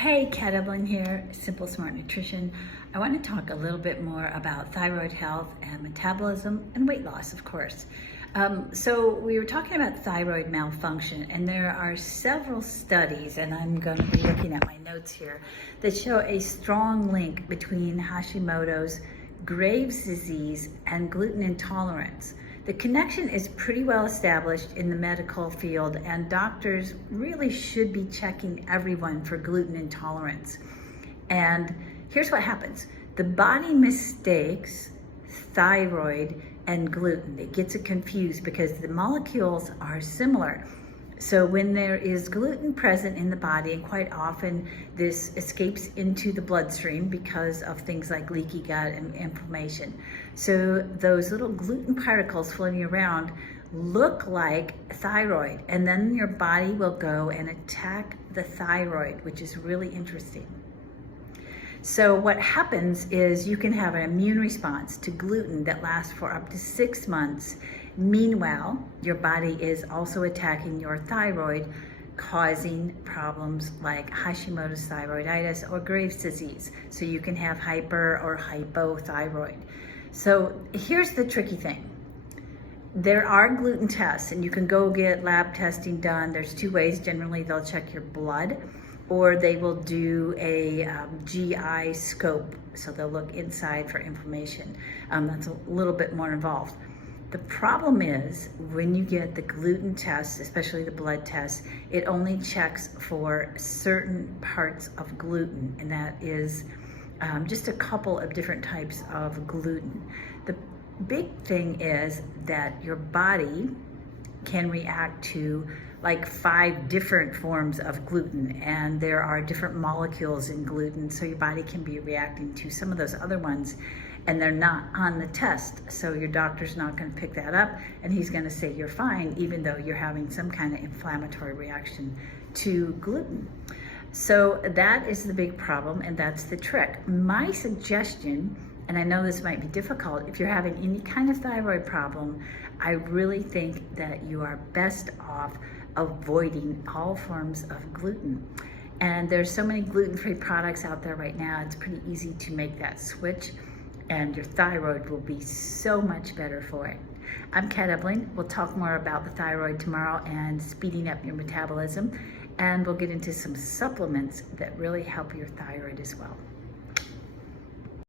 Hey, Kat Evelyn here, Simple Smart Nutrition. I want to talk a little bit more about thyroid health and metabolism and weight loss, of course. So we were talking about thyroid malfunction, and there are several studies, and I'm going to be looking at my notes here, that show a strong link between Hashimoto's, Graves' disease, and gluten intolerance. The connection is pretty well established in the medical field, and doctors really should be checking everyone for gluten intolerance. And here's what happens. The body mistakes thyroid and gluten. It gets it confused because the molecules are similar. So when there is gluten present in the body, and quite often this escapes into the bloodstream because of things like leaky gut and inflammation. So those little gluten particles floating around look like thyroid, and then your body will go and attack the thyroid, which is really interesting. So what happens is you can have an immune response to gluten that lasts for up to 6 months. Meanwhile, your body is also attacking your thyroid, causing problems like Hashimoto's thyroiditis or Graves' disease. So you can have hyper or hypothyroid. So here's the tricky thing. There are gluten tests, and you can go get lab testing done. There's 2 ways. Generally, they'll check your blood, or they will do a GI scope. So they'll look inside for inflammation. That's a little bit more involved. The problem is when you get the gluten tests, especially the blood tests, it only checks for certain parts of gluten, and that is just a couple of different types of gluten. The big thing is that your body can react to like 5 different forms of gluten, and there are different molecules in gluten, so your body can be reacting to some of those other ones, and they're not on the test. So your doctor's not going to pick that up, and he's going to say you're fine, even though you're having some kind of inflammatory reaction to gluten. So that is the big problem, and that's the trick. My suggestion, and I know this might be difficult, if you're having any kind of thyroid problem, I really think that you are best off avoiding all forms of gluten. And there's so many gluten-free products out there right now, it's pretty easy to make that switch, and your thyroid will be so much better for it. I'm Kat Evelyn. We'll talk more about the thyroid tomorrow and speeding up your metabolism, and we'll get into some supplements that really help your thyroid as well.